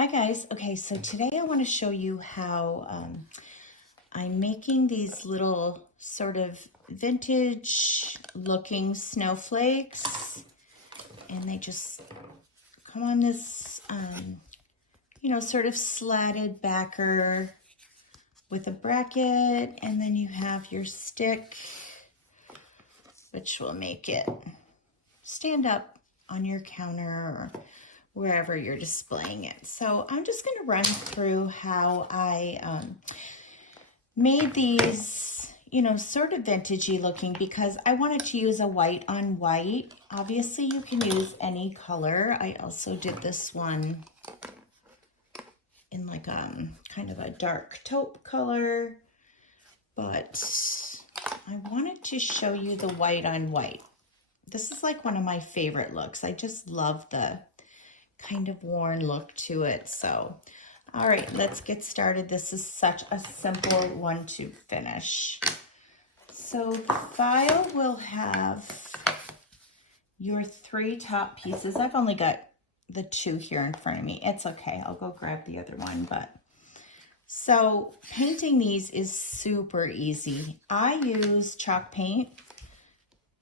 Hi guys. Okay, so today I want to show you how I'm making these little sort of vintage looking snowflakes, and they just come on this sort of slatted backer with a bracket, and then you have your stick which will make it stand up on your counter or wherever you're displaying it. So I'm just going to run through how I made these, sort of vintagey looking, because I wanted to use a white on white. Obviously you can use any color. I also did this one in like kind of a dark taupe color, but I wanted to show you the white on white. This is like one of my favorite looks. I just love the kind of worn look to it. So, all right, let's get started. This is such a simple one to finish. So the file will have your 3 top pieces. I've only got the 2 here in front of me. It's okay. I'll go grab the other one. So painting these is super easy. I use chalk paint.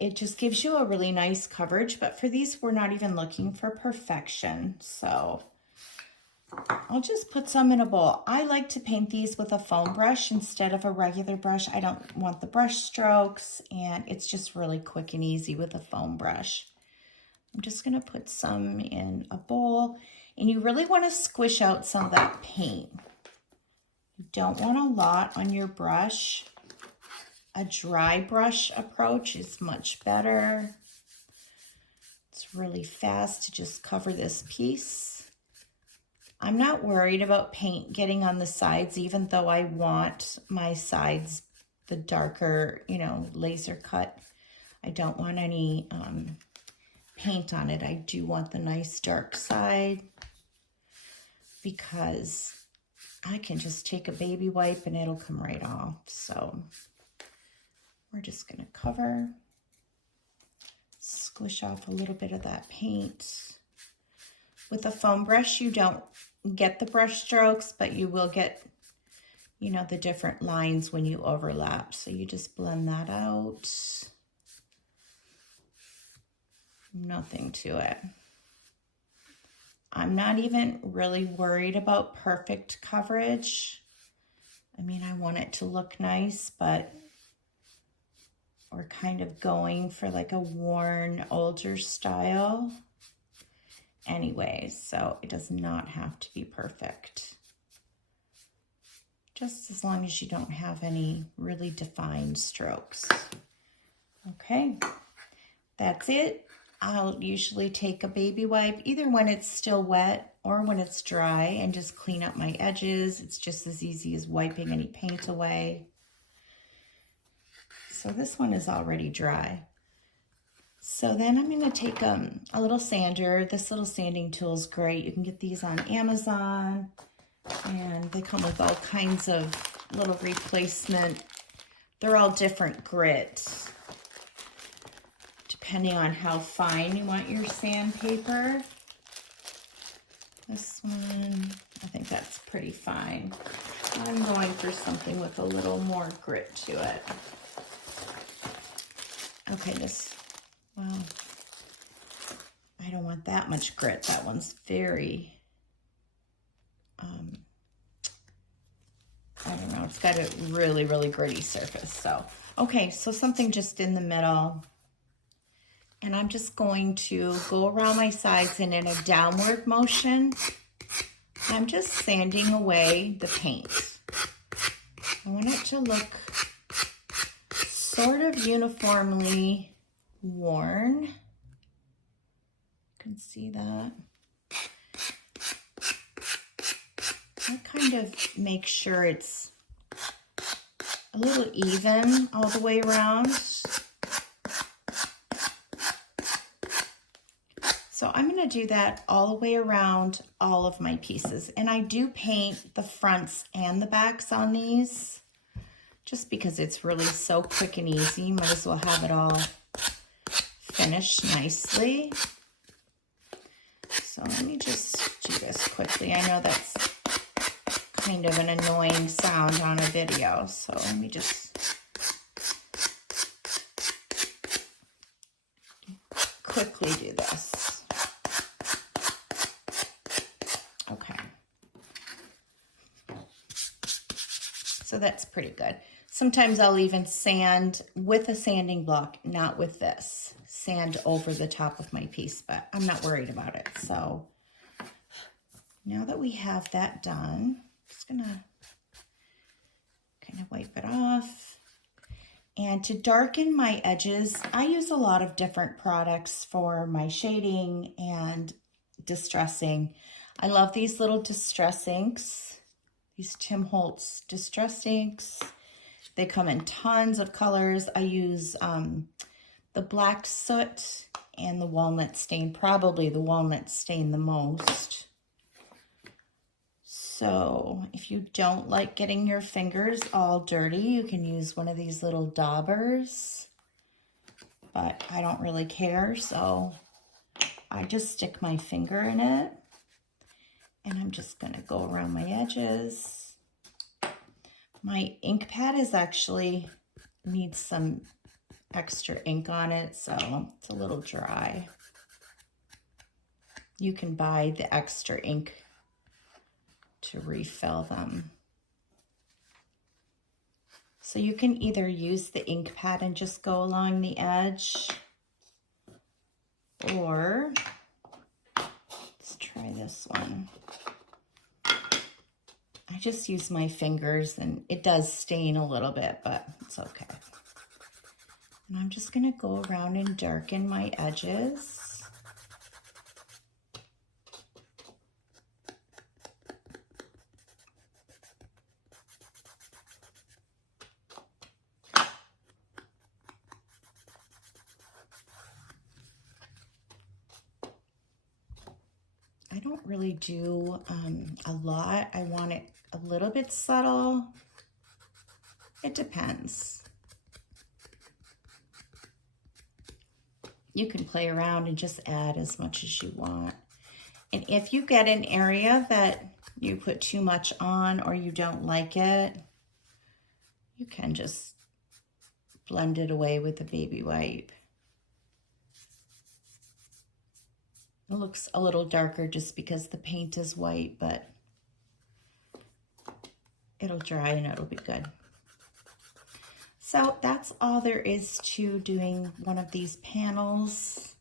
It just gives you a really nice coverage, but for these, we're not even looking for perfection. So I'll just put some in a bowl. I like to paint these with a foam brush instead of a regular brush. I don't want the brush strokes, and it's just really quick and easy with a foam brush. I'm just gonna put some in a bowl, and you really wanna squish out some of that paint. You don't want a lot on your brush. A dry brush approach is much better. It's really fast to just cover this piece. I'm not worried about paint getting on the sides, even though I want my sides the darker, laser cut. I don't want any paint on it. I do want the nice dark side, because I can just take a baby wipe and it'll come right off. So we're just going to cover, squish off a little bit of that paint. With a foam brush, you don't get the brush strokes, but you will get, the different lines when you overlap. So you just blend that out. Nothing to it. I'm not even really worried about perfect coverage. I mean, I want it to look nice, but we're kind of going for like a worn, older style anyways, so it does not have to be perfect. Just as long as you don't have any really defined strokes. Okay, that's it. I'll usually take a baby wipe, either when it's still wet or when it's dry, and just clean up my edges. It's just as easy as wiping any paint away. So this one is already dry. So then I'm going to take a little sander. This little sanding tool is great. You can get these on Amazon, and they come with all kinds of little replacement. They're all different grits, depending on how fine you want your sandpaper. This one, I think that's pretty fine. I'm going for something with a little more grit to it. Okay, well, I don't want that much grit. That one's very, I don't know, it's got a really, really gritty surface. So, okay, so something just in the middle. And I'm just going to go around my sides, and in a downward motion, I'm just sanding away the paint. I want it to look sort of uniformly worn. You can see that. I kind of make sure it's a little even all the way around. So I'm going to do that all the way around all of my pieces. And I do paint the fronts and the backs on these, just because it's really so quick and easy. Might as well have it all finished nicely. So let me just do this quickly. I know that's kind of an annoying sound on a video, so let me just quickly do this. Okay. So that's pretty good. Sometimes I'll even sand with a sanding block, not with this. Sand over the top of my piece, but I'm not worried about it. So now that we have that done, I'm just gonna kind of wipe it off. And to darken my edges, I use a lot of different products for my shading and distressing. I love these little distress inks, these Tim Holtz distress inks. They come in tons of colors. I use the black soot and the walnut stain, probably the walnut stain the most. So if you don't like getting your fingers all dirty, you can use one of these little daubers, but I don't really care, so I just stick my finger in it, and I'm just gonna go around my edges. My ink pad is actually needs some extra ink on it, so it's a little dry. You can buy the extra ink to refill them. So you can either use the ink pad and just go along the edge, or let's try this one. I just use my fingers, and it does stain a little bit, but it's okay. And I'm just gonna go around and darken my edges. I don't really do a lot. I want it a little bit subtle. It depends. You can play around and just add as much as you want. And if you get an area that you put too much on or you don't like it, you can just blend it away with a baby wipe. It looks a little darker just because the paint is white, but it'll dry and it'll be good. So that's all there is to doing one of these panels.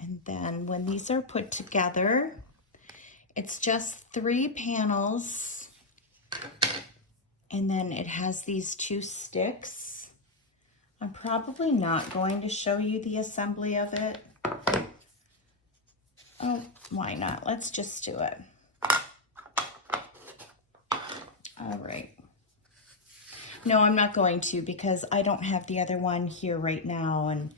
And then when these are put together, it's just 3 panels. And then it has these 2 sticks. I'm probably not going to show you the assembly of it. Oh, why not? Let's just do it. All right. No, I'm not going to, because I don't have the other one here right now, and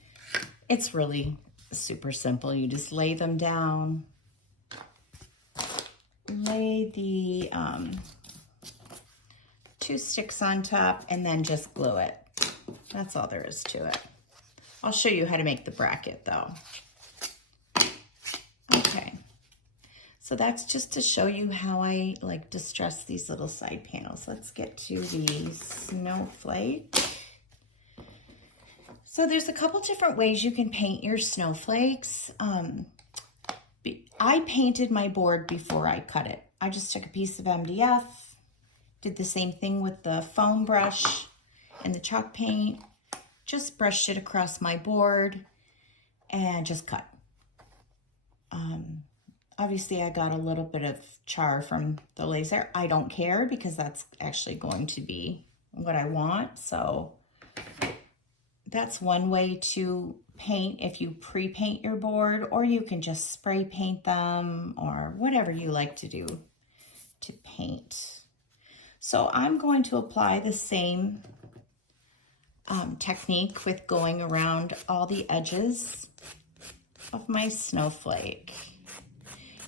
it's really super simple. You just lay them down, lay the 2 sticks on top, and then just glue it. That's all there is to it. I'll show you how to make the bracket though. Okay, so that's just to show you how I like distress these little side panels. Let's get to the snowflake. So there's a couple different ways you can paint your snowflakes. I painted my board before I cut it. I just took a piece of MDF, did the same thing with the foam brush and the chalk paint, just brushed it across my board and just cut. Obviously I got a little bit of char from the laser. I don't care because that's actually going to be what I want. So that's one way to paint if you pre-paint your board, or you can just spray paint them, or whatever you like to do to paint. So I'm going to apply the same technique with going around all the edges of my snowflake.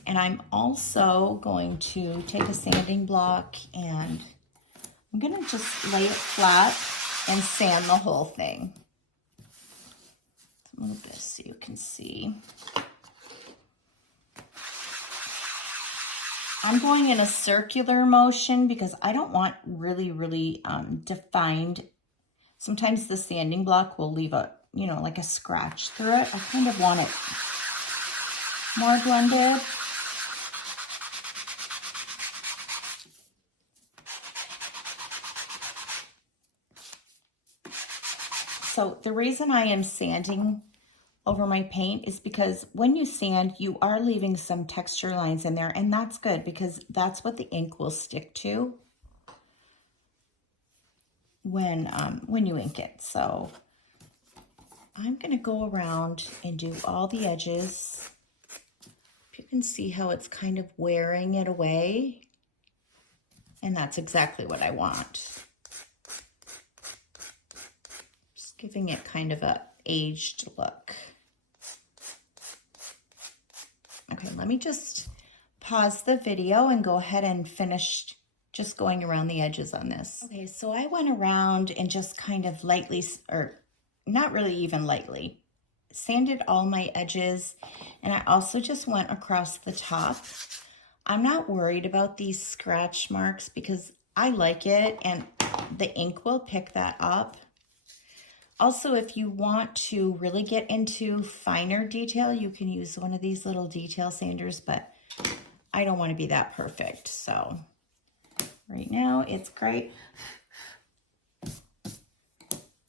And I'm also going to take a sanding block and I'm going to just lay it flat and sand the whole thing. Move this so you can see. I'm going in a circular motion because I don't want really defined. Sometimes the sanding block will leave a, you know, like a scratch through it. I kind of want it more blended. So the reason I am sanding over my paint is because when you sand, you are leaving some texture lines in there, and that's good because that's what the ink will stick to when you ink it. So I'm going to go around and do all the edges. You can see how it's kind of wearing it away, and that's exactly what I want. Just giving it kind of a aged look. Okay, let me just pause the video and go ahead and finish just going around the edges on this. Okay, so I went around and just kind of lightly, or not really even lightly, sanded all my edges, and I also just went across the top. I'm not worried about these scratch marks because I like it and the ink will pick that up. Also, if you want to really get into finer detail, you can use one of these little detail sanders, but I don't want to be that perfect. So right now it's great.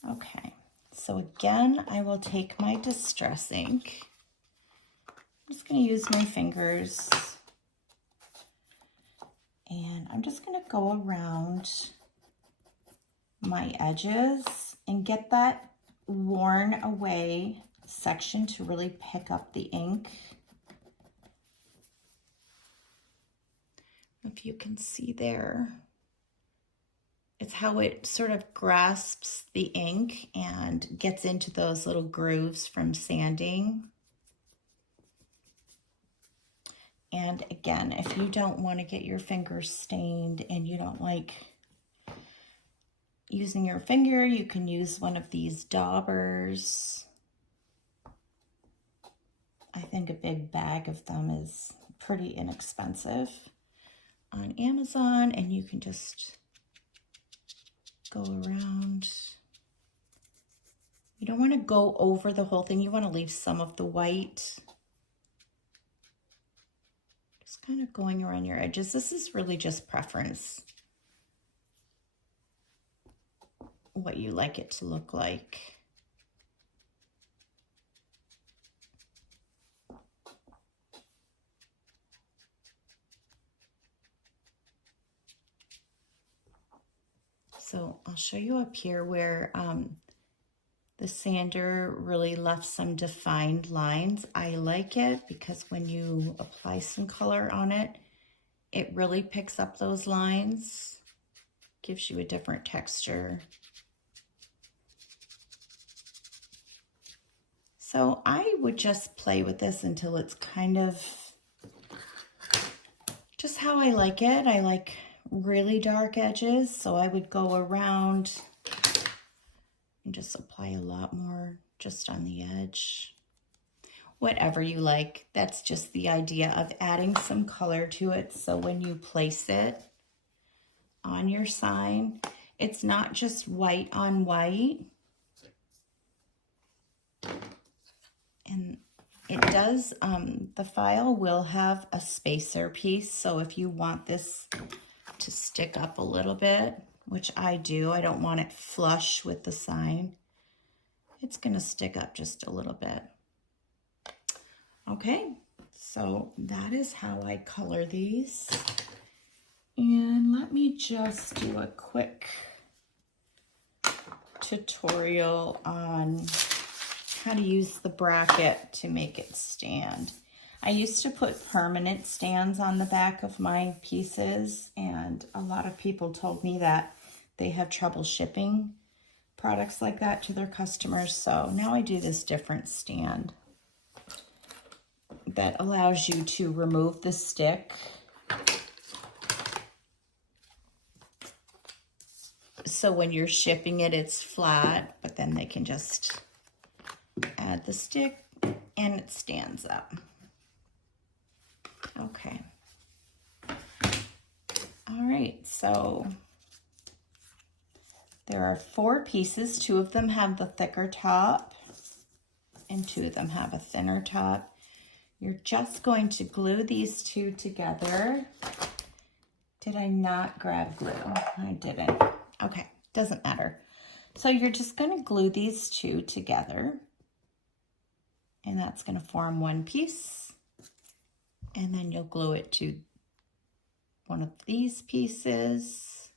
Okay, so again, I will take my distress ink. I'm just going to use my fingers, and I'm just going to go around my edges and get that worn away section to really pick up the ink. If you can see there, it's how it sort of grasps the ink and gets into those little grooves from sanding. And again, if you don't want to get your fingers stained and you don't like using your finger, you can use one of these daubers. I think a big bag of them is pretty inexpensive on Amazon, and you can just go around. You don't want to go over the whole thing. You want to leave some of the white. Just kind of going around your edges. This is really just preference, what you like it to look like. So I'll show you up here where the sander really left some defined lines. I like it because when you apply some color on it, it really picks up those lines, gives you a different texture. So I would just play with this until it's kind of just how I like it. I like really dark edges, so I would go around and just apply a lot more just on the edge. Whatever you like. That's just the idea of adding some color to it, so when you place it on your sign, it's not just white on white. And it does, the file will have a spacer piece, so if you want this to stick up a little bit, which I do, I don't want it flush with the sign, it's going to stick up just a little bit. Okay, so that is how I color these. And let me just do a quick tutorial on how to use the bracket to make it stand. I used to put permanent stands on the back of my pieces, and a lot of people told me that they have trouble shipping products like that to their customers. So now I do this different stand that allows you to remove the stick. So when you're shipping it, it's flat, but then they can just add the stick and it stands up. Okay. All right, so there are 4 pieces. 2 of them have the thicker top and 2 of them have a thinner top. You're just going to glue these 2 together. Did I not grab glue? I didn't. Okay, doesn't matter. So you're just going to glue these 2 together, and that's going to form one piece. And then you'll glue it to one of these pieces,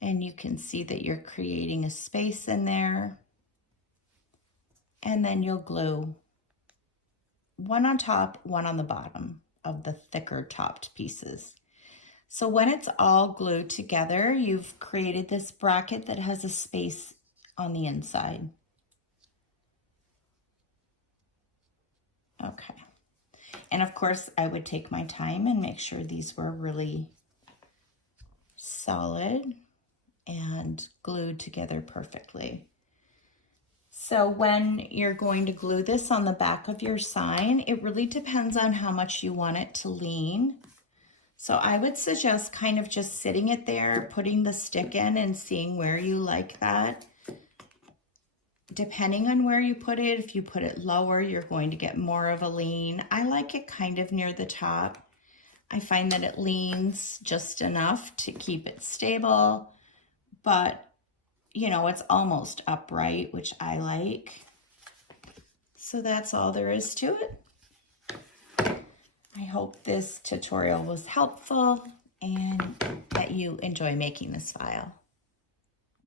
and you can see that you're creating a space in there. And then you'll glue one on top, one on the bottom of the thicker topped pieces. So when it's all glued together, you've created this bracket that has a space on the inside. Okay. And of course, I would take my time and make sure these were really solid and glued together perfectly. So when you're going to glue this on the back of your sign, it really depends on how much you want it to lean. So I would suggest kind of just sitting it there, putting the stick in and seeing where you like that. Depending on where you put it, if you put it lower, you're going to get more of a lean. I like it kind of near the top. I find that it leans just enough to keep it stable, but you know, it's almost upright, which I like. So that's all there is to it. I hope this tutorial was helpful and that you enjoy making this file.